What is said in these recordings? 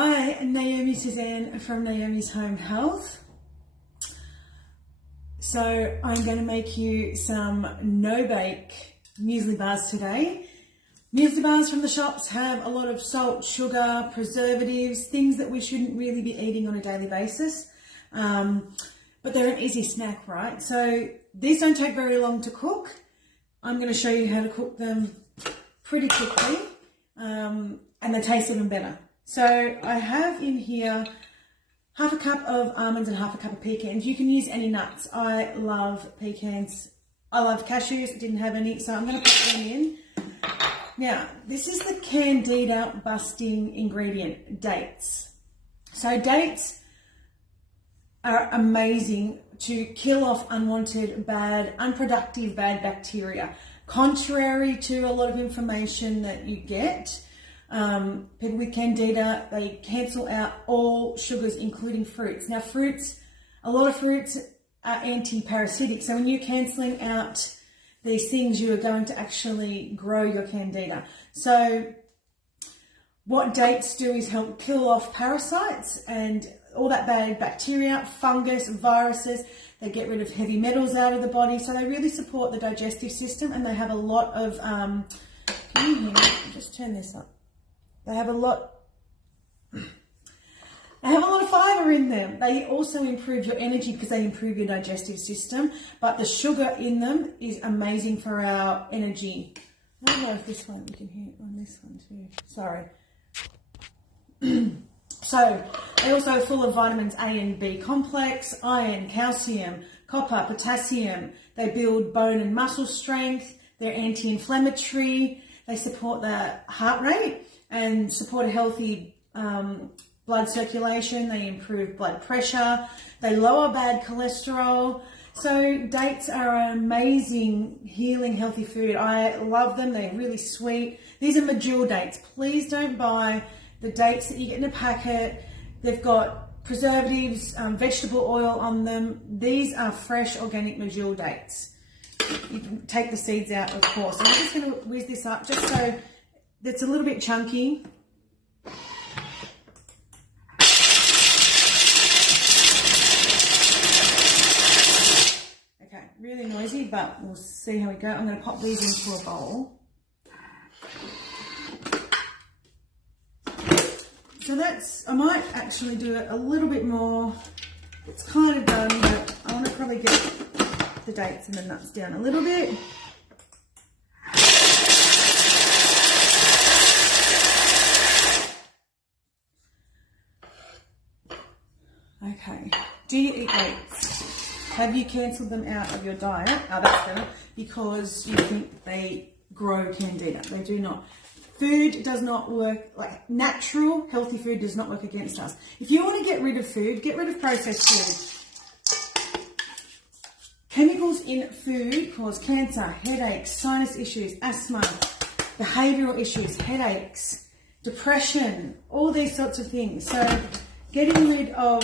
Hi, Naomi Suzanne from Naomi's Home Health. So I'm going to make you some no-bake muesli bars today. Muesli bars from the shops have a lot of salt, sugar, preservatives, things that we shouldn't really be eating on a daily basis. But they're an easy snack, right? So these don't take very long to cook. I'm going to show you how to cook them pretty quickly, and they taste even better. So I have in here half a cup of almonds and half a cup of pecans. You can use any nuts. I love pecans. I love cashews. I didn't have any, so I'm going to put them in. Now, this is the candida busting ingredient, dates. So dates are amazing to kill off unwanted, bad, unproductive, bad bacteria. Contrary to a lot of information that you get, people with candida, they cancel out all sugars, including fruits. Now, a lot of fruits are anti-parasitic. So when you're cancelling out these things, you are going to actually grow your candida. So what dates do is help kill off parasites and all that bad bacteria, fungus, viruses. They get rid of heavy metals out of the body. So they really support the digestive system, and they have a lot of, can you hear me? Just turn this up. They have a lot of fibre in them. They also improve your energy because they improve your digestive system. But the sugar in them is amazing for our energy. I don't know if this one, you can hear it on this one too. Sorry. So they're also full of vitamins A and B complex, iron, calcium, copper, potassium. They build bone and muscle strength. They're anti-inflammatory. They support the heart rate and support a healthy blood circulation. They improve blood pressure. They lower bad cholesterol. So dates are an amazing, healing, healthy food. I love them. They're really sweet. These are medjool dates. Please don't buy the dates that you get in a packet. They've got preservatives, vegetable oil on them. These are fresh, organic medjool dates. You can take the seeds out, of course. I'm just going to whiz this up just so it's a little bit chunky. Okay, really noisy, but we'll see how we go. I'm going to pop these into a bowl. So I might actually do it a little bit more. It's kind of done, but I want to probably get the dates and the nuts down a little bit. Okay, do you eat dates? Have you cancelled them out of your diet? Oh, that's better, because you think they grow candida. They do not. Food does not work, like natural, healthy food does not work against us. If you want to get rid of food, get rid of processed food. Chemicals in food cause cancer, headaches, sinus issues, asthma, behavioural issues, headaches, depression, all these sorts of things. So getting rid of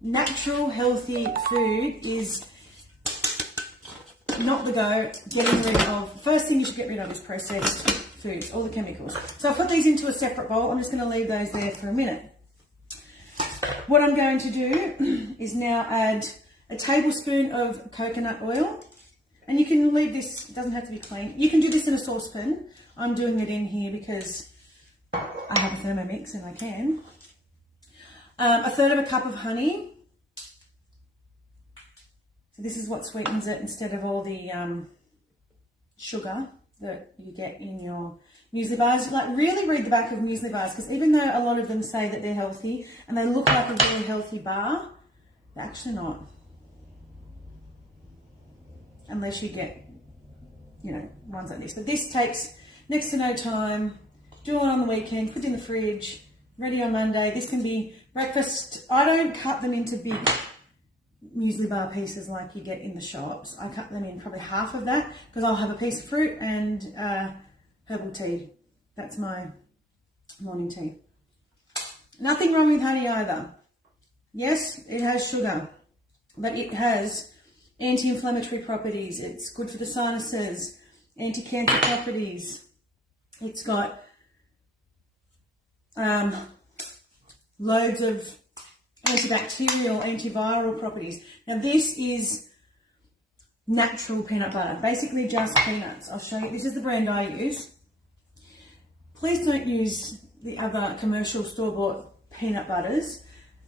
natural, healthy food is not the go. First thing you should get rid of is processed foods, all the chemicals. So I'll put these into a separate bowl. I'm just going to leave those there for a minute. What I'm going to do is now add a tablespoon of coconut oil. And you can leave this, it doesn't have to be clean. You can do this in a saucepan. I'm doing it in here because I have a Thermomix and I can. A third of a cup of honey. So this is what sweetens it instead of all the sugar that you get in your muesli bars. Like, really read the back of muesli bars, because even though a lot of them say that they're healthy and they look like a really healthy bar, they're actually not. Unless you get, ones like this. But this takes next to no time. Do it on the weekend, put it in the fridge, ready on Monday. This can be breakfast. I don't cut them into big muesli bar pieces like you get in the shops. I cut them in probably half of that, because I'll have a piece of fruit and herbal tea. That's my morning tea. Nothing wrong with honey either. Yes, it has sugar, but it has anti-inflammatory properties. It's good for the sinuses, anti-cancer properties. It's got loads of antibacterial, antiviral properties. Now this is natural peanut butter, basically just peanuts. I'll show you, this is the brand I use. Please don't use the other commercial store-bought peanut butters.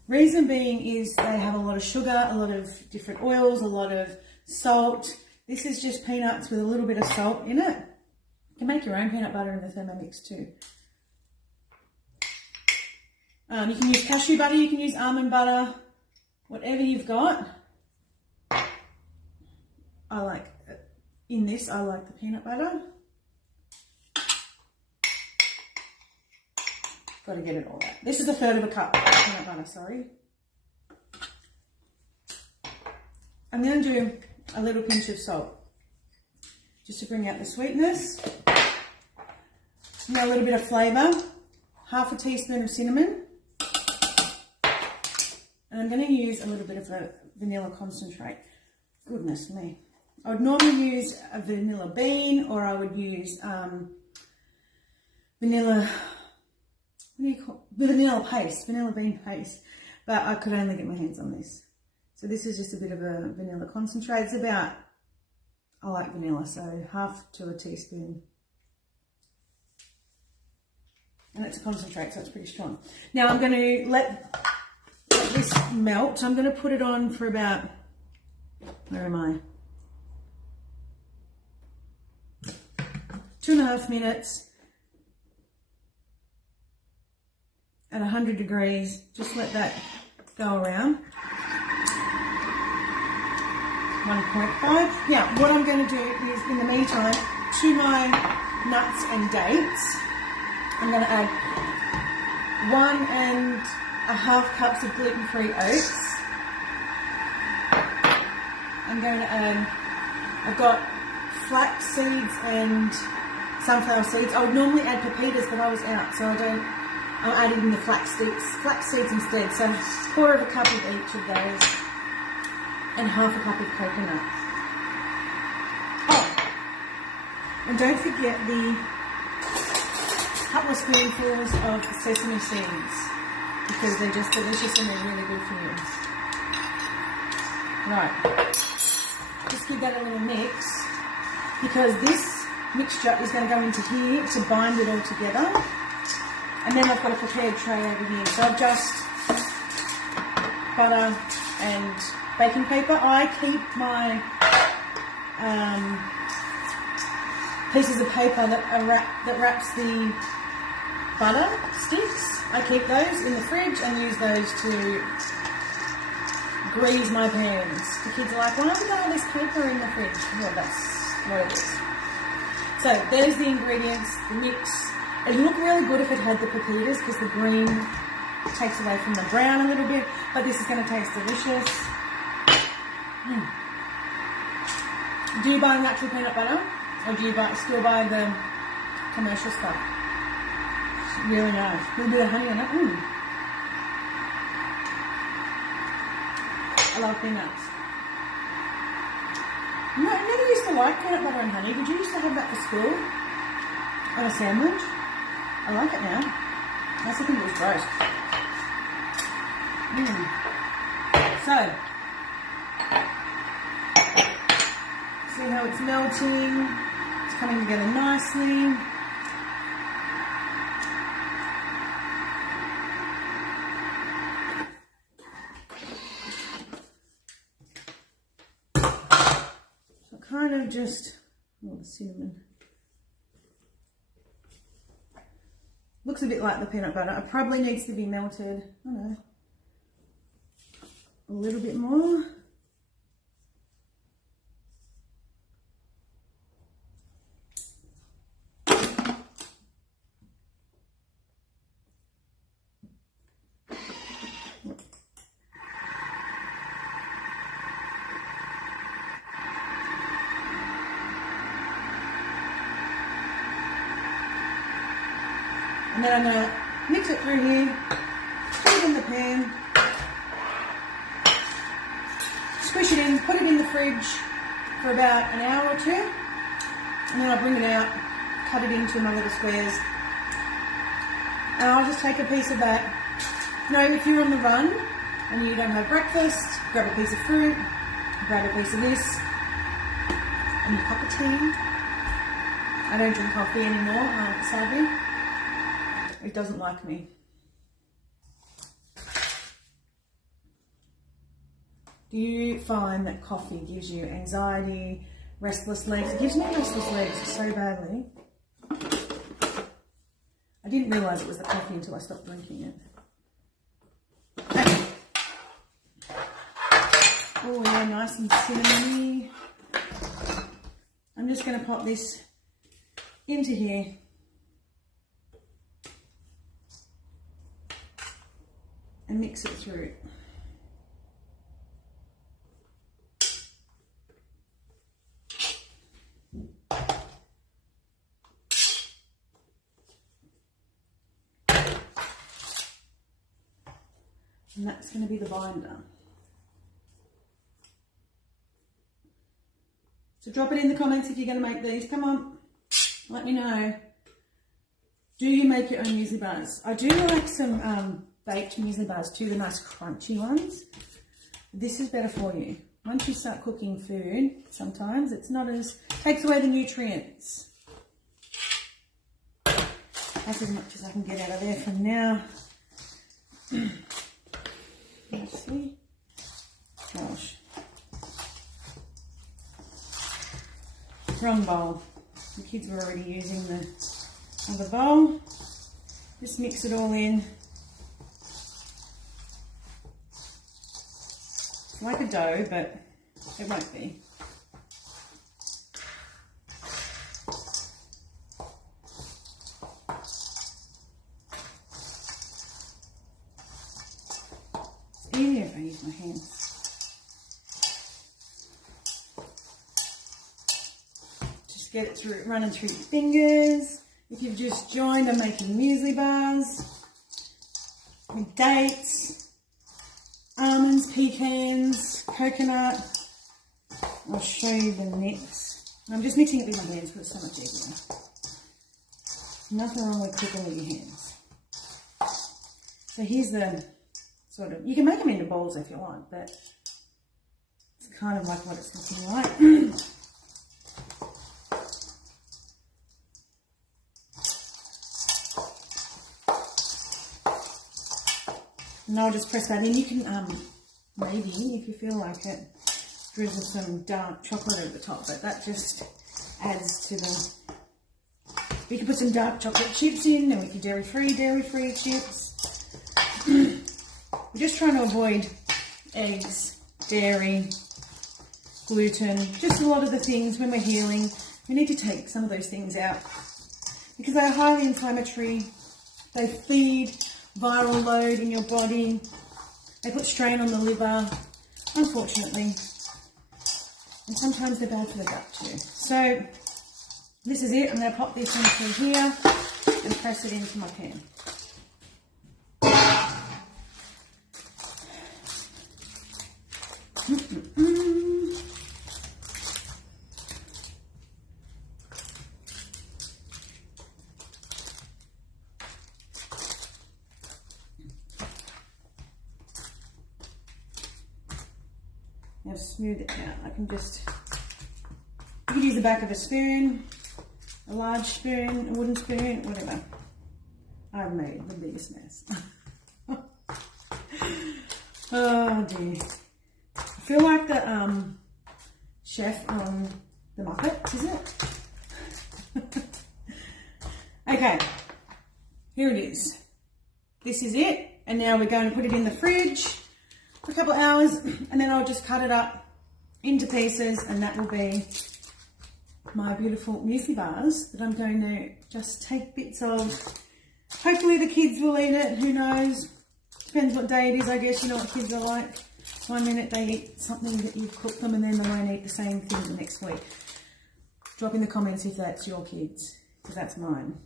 Reason being is they have a lot of sugar, a lot of different oils, a lot of salt. This is just peanuts with a little bit of salt in it. You can make your own peanut butter in the Thermomix too. You can use cashew butter, you can use almond butter, whatever you've got. I like the peanut butter. Got to get it all out. This is a third of a cup of peanut butter, sorry. I'm going to do a little pinch of salt, just to bring out the sweetness. Now a little bit of flavour, half a teaspoon of cinnamon. And I'm going to use a little bit of a vanilla concentrate. Goodness me. I would normally use a vanilla bean, or I would use vanilla bean paste, but I could only get my hands on this. So this is just a bit of a vanilla concentrate. It's about, I like vanilla, so half to a teaspoon. And it's a concentrate, so it's pretty strong. Now I'm going to let this melt. I'm going to put it on for about, where am I? 2.5 minutes at 100 degrees. Just let that go around. 1.5. Now, what I'm going to do is, in the meantime, to my nuts and dates, I'm going to add 1.5 cups of gluten-free oats. I'm going to add, I've got flax seeds and sunflower seeds. I would normally add pepitas, but I was out, so I'm adding the flax seeds instead. So 1/4 cup of each of those, and 1/2 cup of coconut. Oh, and don't forget the couple of spoonfuls of sesame seeds, because they're just delicious and they're really good for you. Right, just give that a little mix, because this mixture is going to go into here to bind it all together. And then I've got a prepared tray over here. So I've just butter and baking paper. I keep my pieces of paper that wraps the butter sticks. I keep those in the fridge and use those to grease my pans. The kids are like, why have you got all this paper in the fridge? Well, that's what it is. So there's the ingredients, the mix. It would look really good if it had the pepitas, because the green takes away from the brown a little bit, but this is going to taste delicious. Do you buy natural peanut butter, or do you still buy the commercial stuff? It's really nice. A little bit of honey on it. I love peanuts. No, I never used to like peanut butter and honey. Did you used to have that for school? On a sandwich? I like it now. I used to think it was gross. So, see how it's melting? It's coming together nicely. So kind of just, oh, the cinnamon. Looks a bit like the peanut butter. It probably needs to be melted, I don't know, a little bit more. And then I'm going to mix it through here, put it in the pan, squish it in, put it in the fridge for about an hour or two, and then I'll bring it out, cut it into my little squares, and I'll just take a piece of that No, if you're on the run and you don't have breakfast, grab a piece of fruit, grab a piece of this, and a cup of tea. I don't drink coffee anymore, sadly. It doesn't like me. Do you find that coffee gives you anxiety, restless legs? It gives me restless legs so badly. I didn't realise it was the coffee until I stopped drinking it. Okay. Oh yeah, nice and cinnamony. I'm just going to pop this into here. And mix it through. And that's going to be the binder. So drop it in the comments if you're going to make these. Come on, let me know. Do you make your own muesli bars? I do like some baked muesli bars too, the nice crunchy ones. This is better for you. Once you start cooking food, sometimes it's not as, takes away the nutrients. That's as much as I can get out of there for now. Let's see. Gosh. Wrong bowl. The kids were already using the other bowl. Just mix it all in. It's like a dough, but it won't be. It's easier if I use my hands. Just get it through, running through your fingers. If you've just joined, I'm making muesli bars with dates, almonds, pecans, coconut. I'll show you the mix. I'm just mixing it with my hands because it's so much easier. Nothing wrong with cooking with your hands. So here's the sort of, you can make them into balls if you want, but it's kind of like what it's looking like. And I'll just press that in. You can, maybe, if you feel like it, drizzle some dark chocolate over the top, but that just adds to the... We can put some dark chocolate chips in, and we can dairy-free chips. We're just trying to avoid eggs, dairy, gluten, just a lot of the things when we're healing. We need to take some of those things out because they're highly inflammatory. They feed viral load in your body. They put strain on the liver, unfortunately. And sometimes they're bad for the gut too. So this is it. I'm going to pop this into here and press it into my pan. Now smooth it out. I can just, you can use the back of a spoon, a large spoon, a wooden spoon, whatever. I've made the biggest mess. Oh dear. I feel like the chef on the Muppets, is it? Okay, here it is. This is it, and now we're going to put it in the fridge for a couple of hours, and then I'll just cut it up into pieces, and that will be my beautiful muesli bars that I'm going to just take bits of. Hopefully the kids will eat it, who knows? Depends what day it is, I guess. You know what kids are like. One minute they eat something that you've cooked them, and then they won't eat the same thing the next week. Drop in the comments if that's your kids, because that's mine.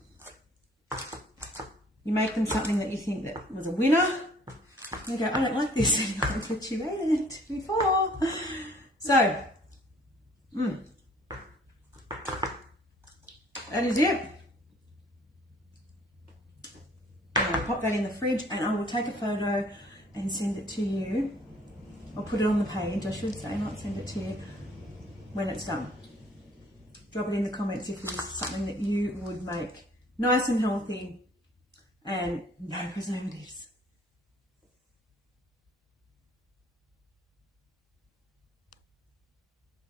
You make them something that you think that was a winner, they go, I don't like this anymore, but you ate it before. So, that is it. I'm going to pop that in the fridge and I will take a photo and send it to you. I'll put it on the page, I should say, not send it to you when it's done. Drop it in the comments if this is something that you would make. Nice and healthy and no preservatives.